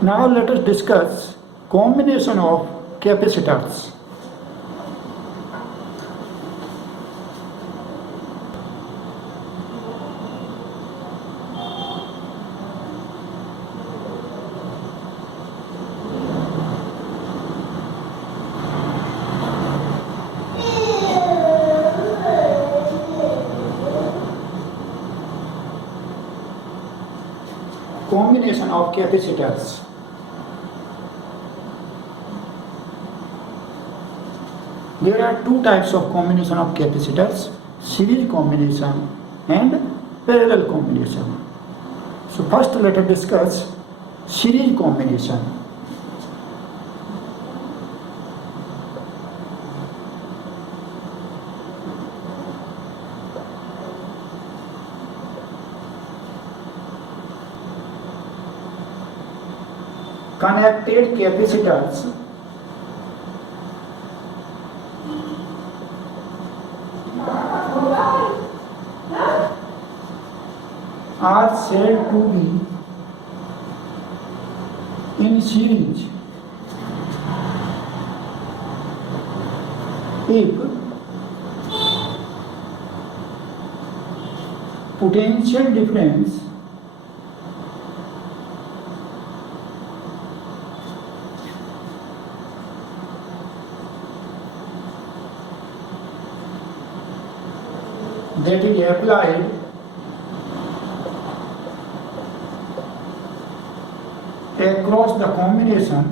Now let us discuss combination of capacitors. Combination of capacitors. There are two types of combination of capacitors, series combination and parallel combination. So first let us discuss series combination. Connected capacitors are said to be in series if potential difference that is applied across the combination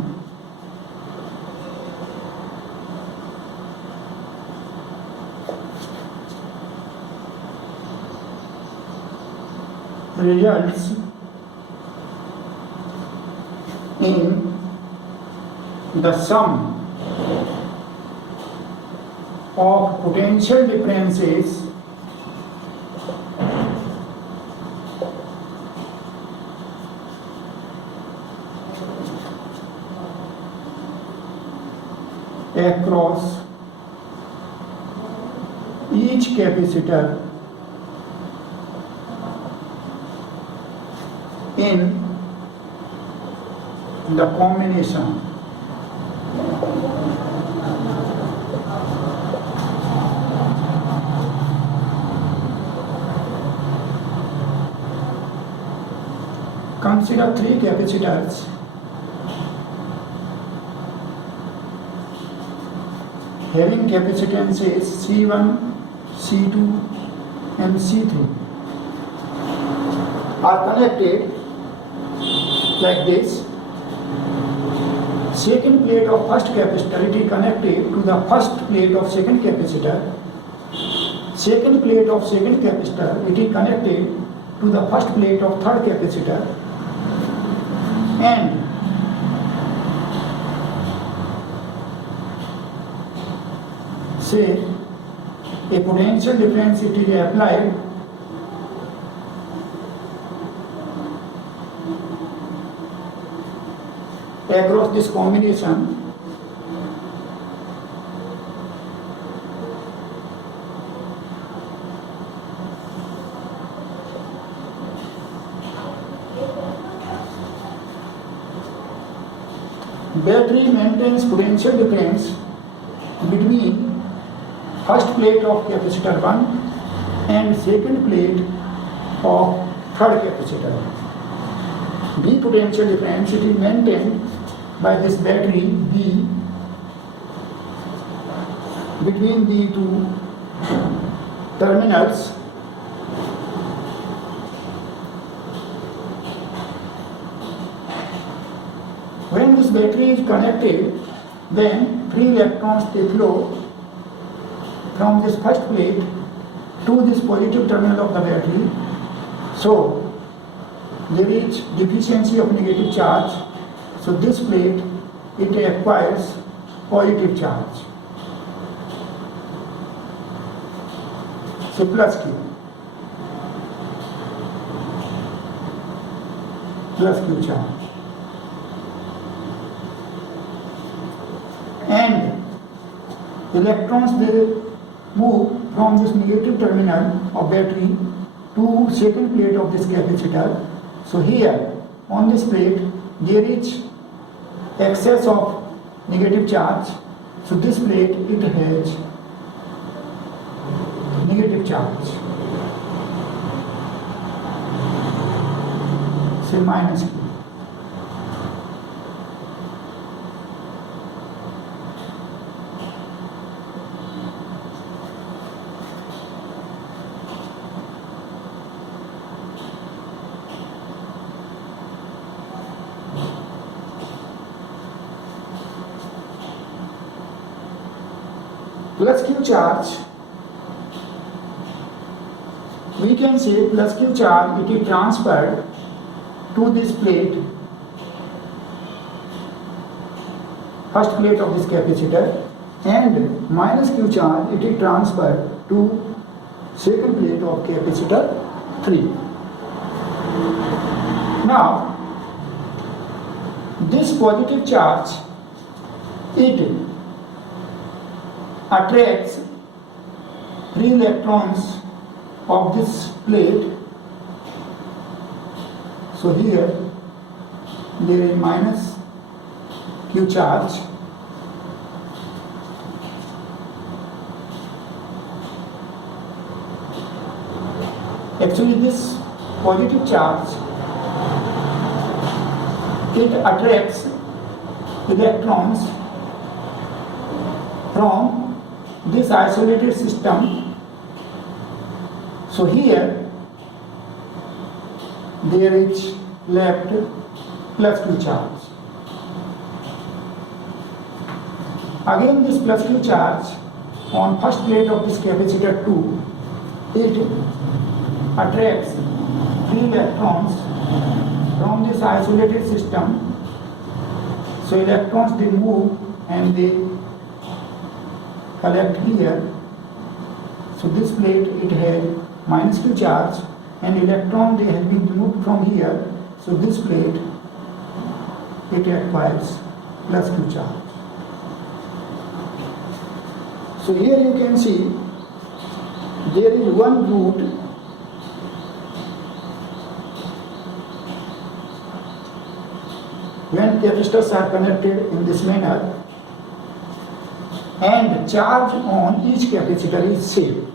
results in the sum of potential differences across each capacitor in the combination. Consider three capacitors having capacitances C1, C2 and C3 are connected like this. Second plate of first capacitor it is connected to the first plate of second capacitor. Second plate of second capacitor it is connected to the first plate of third capacitor, and say a potential difference it is applied across this combination battery maintains potential difference between first plate of capacitor 1 and second plate of third capacitor. B potential difference it is maintained by this battery B between the two terminals when this battery is connected, then free electrons they flow from this first plate to this positive terminal of the battery. So there is deficiency of negative charge. So this plate it acquires positive charge. So plus Q charge. And electrons they move from this negative terminal of battery to second plate of this capacitor. So here on this plate there is excess of negative charge. So this plate, it has negative charge, say minus Q. Plus Q charge, we can say plus Q charge, it is transferred to this plate, first plate of this capacitor, and minus Q charge, it is transferred to second plate of capacitor 3. Now, this positive charge, it attracts free electrons of this plate. So here there is minus Q charge, actually this positive charge, it attracts electrons from this isolated system. So here there is left plus Q charge. Again this plus Q charge on first plate of this capacitor 2, it attracts free electrons from this isolated system. So electrons, they move and they collect here. So this plate, it has minus Q charge, and electron, they have been removed from here. So this plate, it acquires plus Q charge. So here you can see there is one route when capacitors are connected in this manner, and charge on each capacitor is same.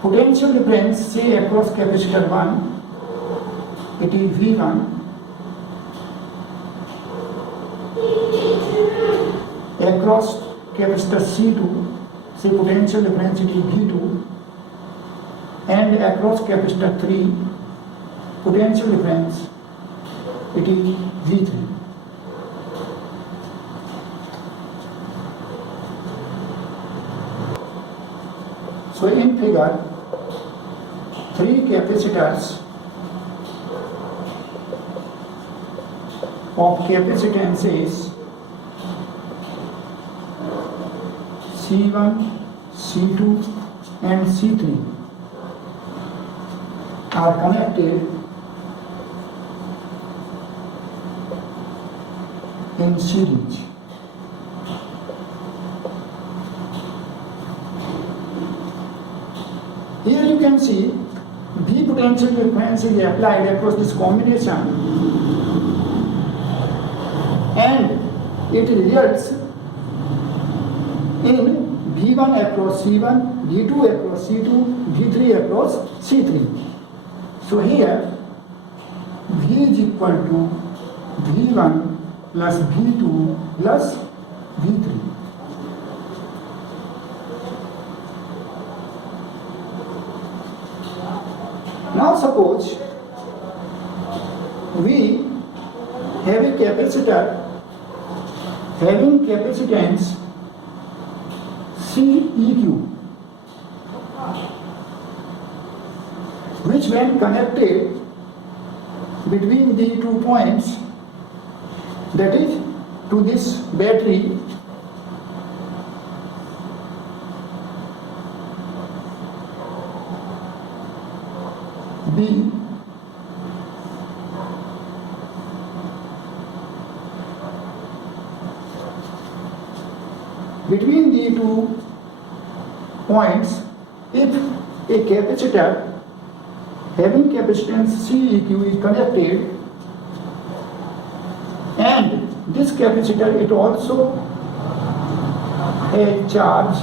Potential difference, say across capacitor 1, it is V1, across capacitor C2, say potential difference, it is V2, and across capacitor 3, potential difference, it is V3. So in figure, 3 capacitors of capacitances C1, C2 and C3 are connected in series. Here you can see V potential difference is applied across this combination, and it results in V1 across C1, V2 across C2, V3 across C3. So here V is equal to V1 plus V2 plus V3. Now suppose we have a capacitor having capacitance CEQ, which when connected between the 2 points, that is to this battery, B, between the 2 points, if a capacitor having capacitance CEQ is connected, this capacitor, it also has charge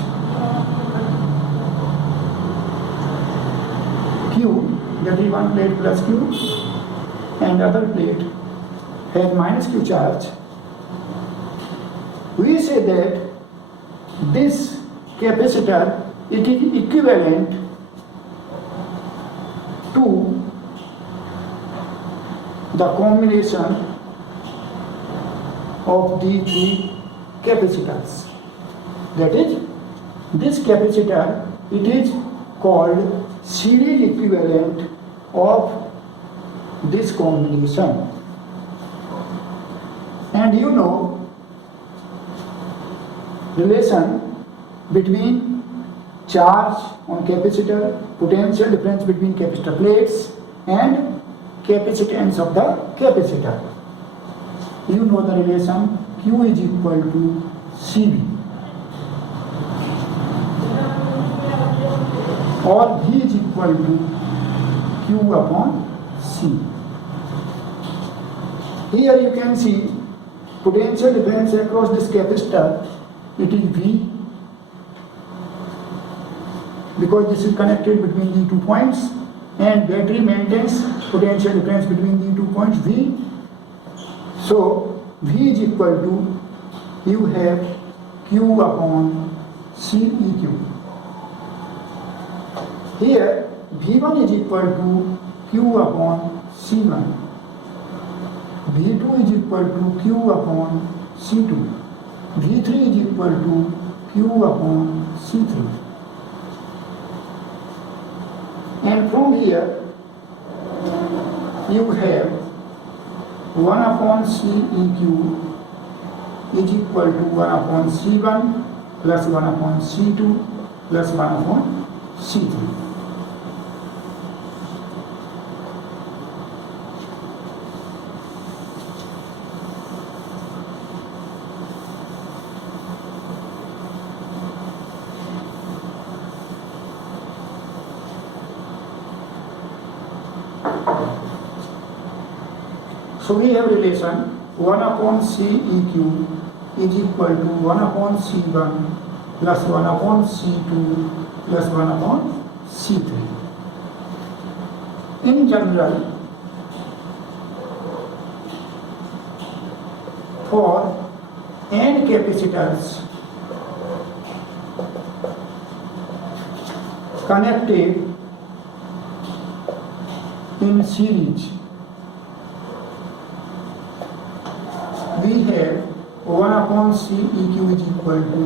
Q, that is one plate plus Q, and other plate has minus Q charge. We say that this capacitor, it is equivalent to the combination of the three capacitors. That is, this capacitor, it is called series equivalent of this combination. And you know relation between charge on capacitor, potential difference between capacitor plates, and capacitance of the capacitor. You know the relation Q is equal to CV, or V is equal to Q upon C. Here you can see potential difference across this capacitor, it is V, because this is connected between the 2 points, and battery maintains potential difference between the 2 points V. So V is equal to, you have Q upon CEQ. Here V1 is equal to Q upon C1. V2 is equal to Q upon C2. V3 is equal to Q upon C3. And from here, you have 1 upon CEQ is equal to 1 upon C1 plus 1 upon C2 plus 1 upon C3. So we have relation 1 upon CEQ is equal to 1 upon C1 plus 1 upon C2 plus 1 upon C3. In general, for n capacitors connected in series, we have 1 upon CEQ is equal to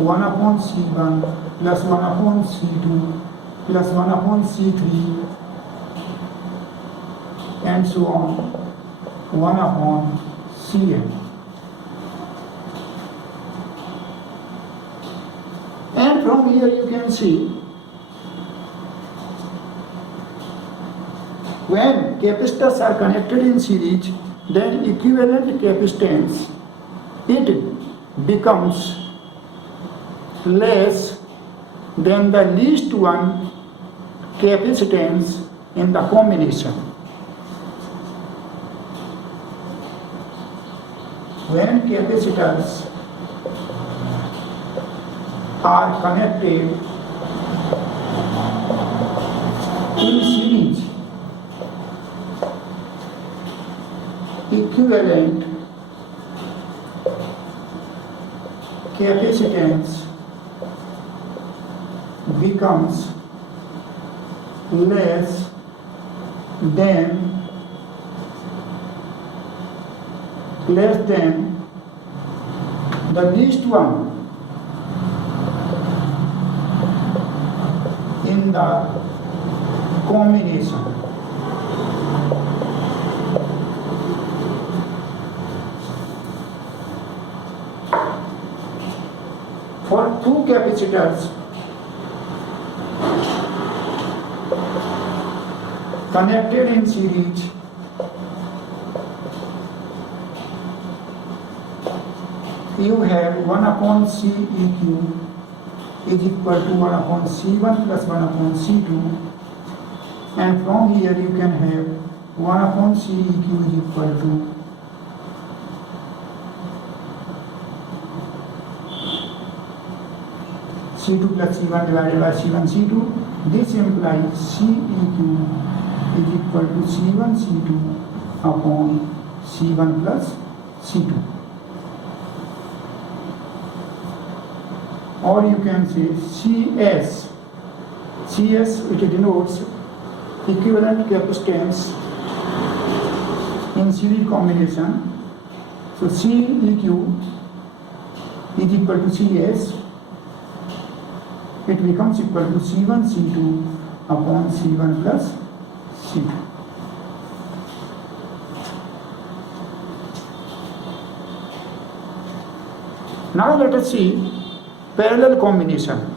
1 upon C1 plus 1 upon C2 plus 1 upon C3 and so on, 1 upon Cn. And from here you can see when capacitors are connected in series, then equivalent capacitance, it becomes less than the least one capacitance in the combination. When capacitors are connected in series, equivalent capacitance becomes less than the least one in the combination. For two capacitors connected in series, you have 1 upon CEQ is equal to 1 upon C1 plus 1 upon C2, and from here you can have 1 upon CEQ is equal to C2 plus C1 divided by C1 C2. This implies Ceq is equal to C1 C2 upon C1 plus C2. Or you can say CS. CS, it denotes equivalent capacitance in series combination. So Ceq is equal to CS. It becomes equal to C1 C2 upon C1 plus C2. Now let us see parallel combination.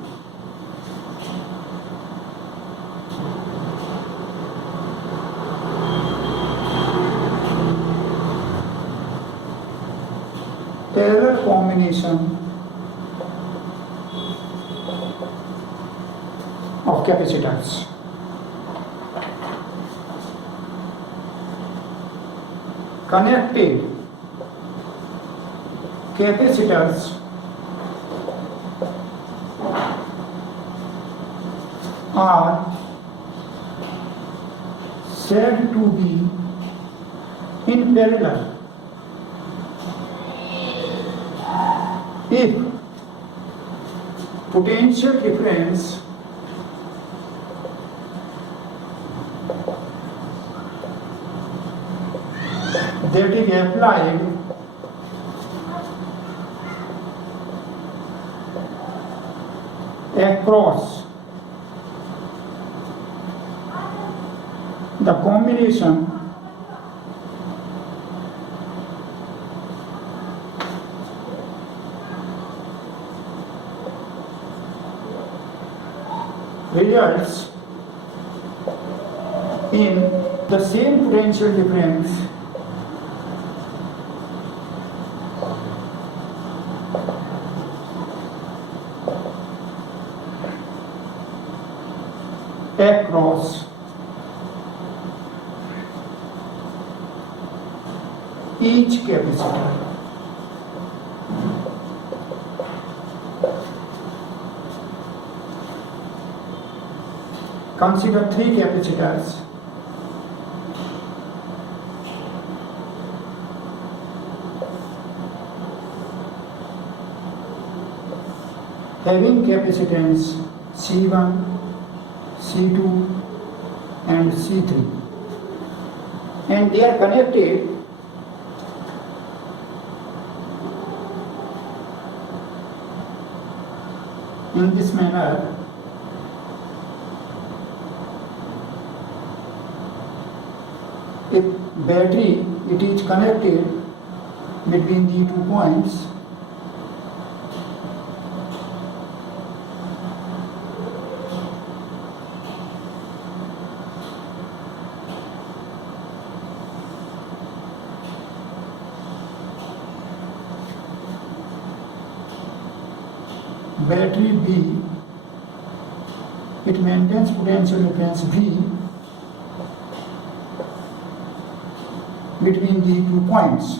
Parallel combination of capacitors. Connected capacitors are said to be in parallel if potential difference that is applied across the combination results in the same potential difference across each capacitor. Consider three capacitors having capacitance C1, C2 and C3, and they are connected in this manner. If battery, it is connected between the 2 points, battery B, it maintains potential difference V between the 2 points.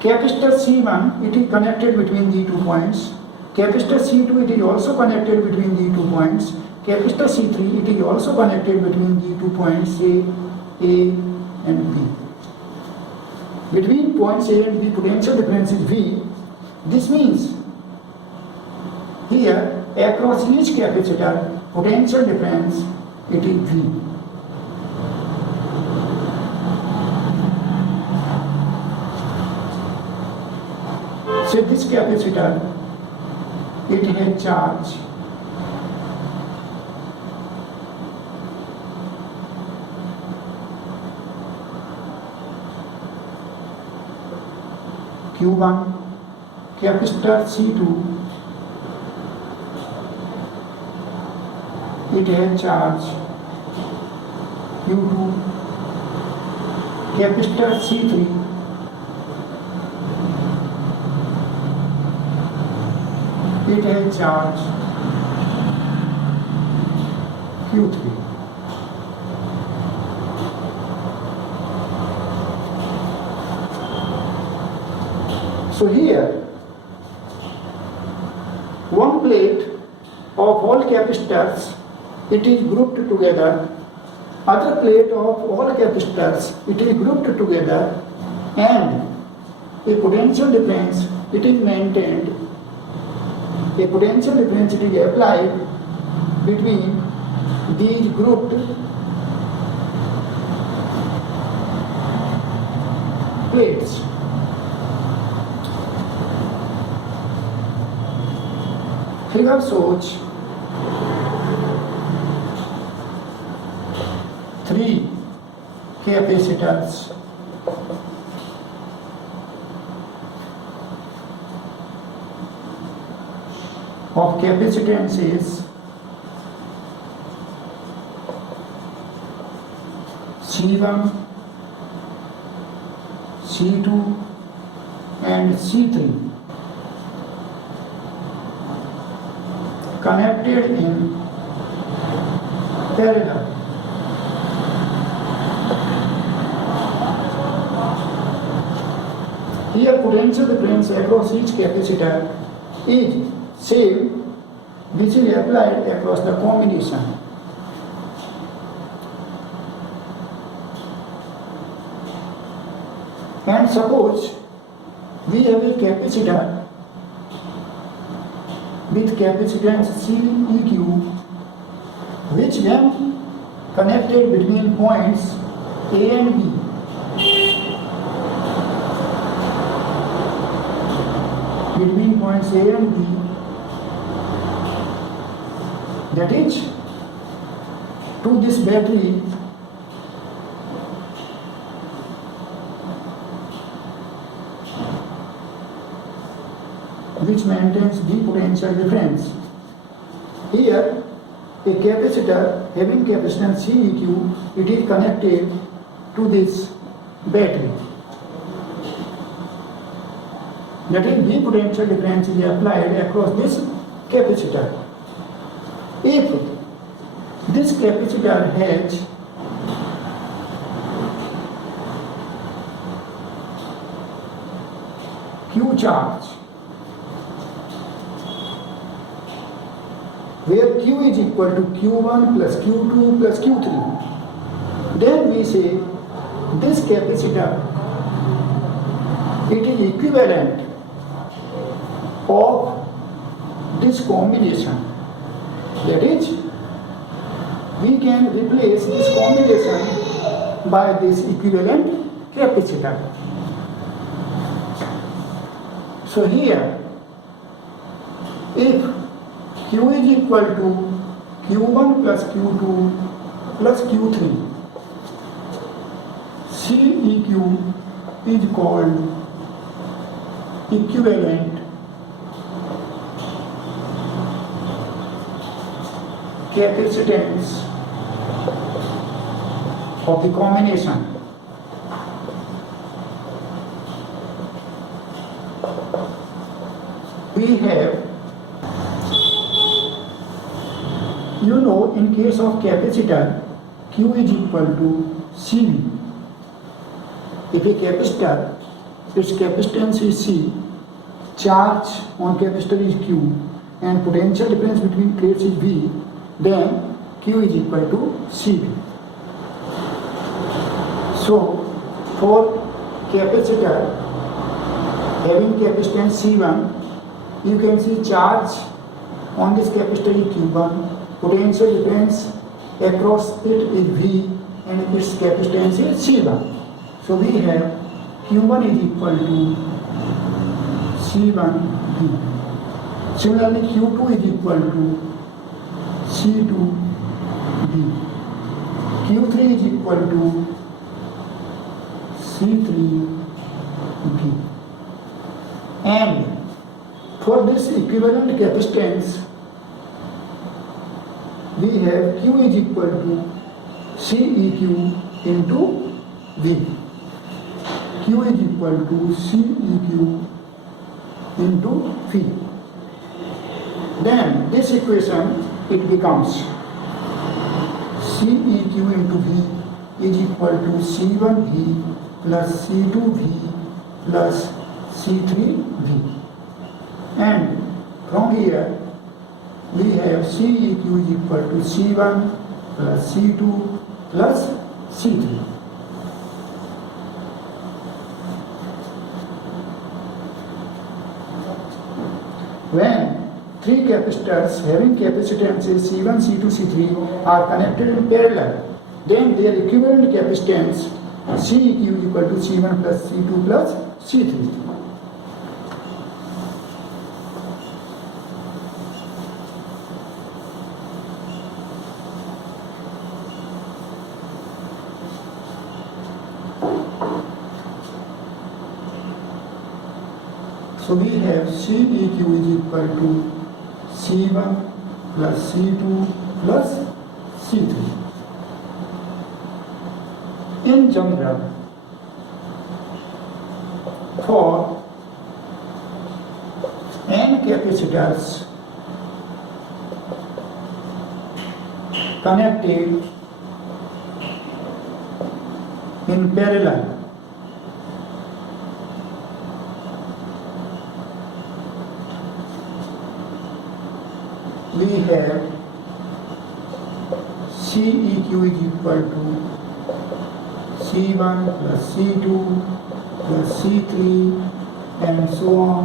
Capacitor C1, it is connected between the 2 points. Capacitor C2, it is also connected between the 2 points. Capacitor C3, it is also connected between the 2 points A and B. Between points A and B, potential difference is V. This means here across each capacitor, potential difference, it is V. So this capacitor, it has charge Q1, capacitor C2, it has charge Q2, capacitor C3, it has charge Q3. So here one plate of all capacitors, it is grouped together, other plate of all capacitors, it is grouped together, and a potential difference, it is maintained, a potential difference it is applied between these grouped plates. Figure shows three capacitors of capacitances C1, C2 and C3 connected in parallel. Here potential difference across each capacitor is same, which is applied across the combination. And suppose we have a capacitor with capacitance Ceq, which when connected between points A and B, between points A and B, that is to this battery, which maintains the potential difference. Here, a capacitor having capacitance Ceq, it is connected to this battery. That is, the potential difference is applied across this capacitor. If this capacitor has Q charge, where Q is equal to Q1 plus Q2 plus Q3, then we say this capacitor, it is equivalent of this combination. That is, we can replace this combination by this equivalent capacitor. So here, if Q is equal to Q1 plus Q2 plus Q3, Ceq is called equivalent capacitance of the combination. We have, in case of capacitor, Q is equal to CV. If a capacitor, its capacitance is C, charge on capacitor is Q, and potential difference between plates is V, then Q is equal to CV. So, for capacitor having capacitance C1, you can see charge on this capacitor is Q1, potential difference across it is V, and its capacitance is C1. So we have Q1 is equal to C1V. Similarly, Q2 is equal to C2V. Q3 is equal to C3V. And for this equivalent capacitance, we have Q is equal to Ceq into V. Q is equal to Ceq into V. Then this equation, it becomes Ceq into V is equal to C1V plus C2V plus C3V. And from here we have Ceq is equal to C1 plus C2 plus C3. When three capacitors having capacitances C1, C2, C3 are connected in parallel, then their equivalent capacitance Ceq is equal to C1 plus C2 plus C3. So we have Ceq is equal to C1 plus C2 plus C3. In general, for n capacitors connected in parallel, we have Ceq is equal to C1 plus C2 plus C3 and so on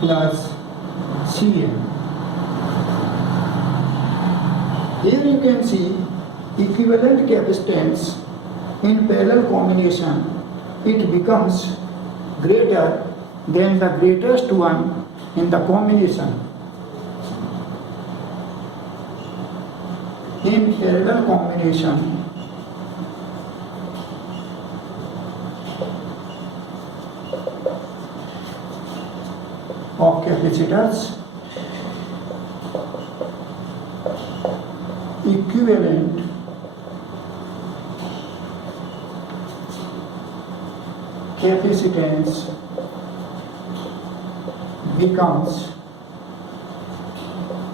plus Cn. Here you can see equivalent capacitance in parallel combination, it becomes greater than the greatest one in the combination. In parallel combination, of capacitors, equivalent capacitance becomes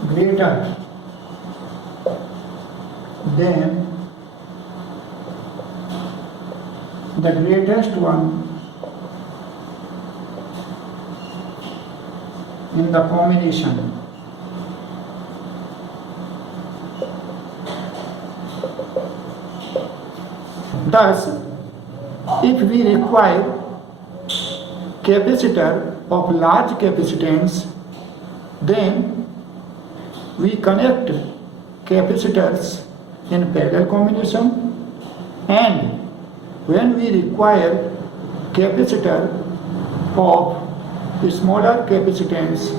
greater than the greatest one in the combination. Thus, if we require capacitor of large capacitance, then we connect capacitors in parallel combination, and when we require capacitor of smaller capacitance,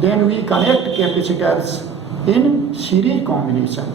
then we connect capacitors in series combination.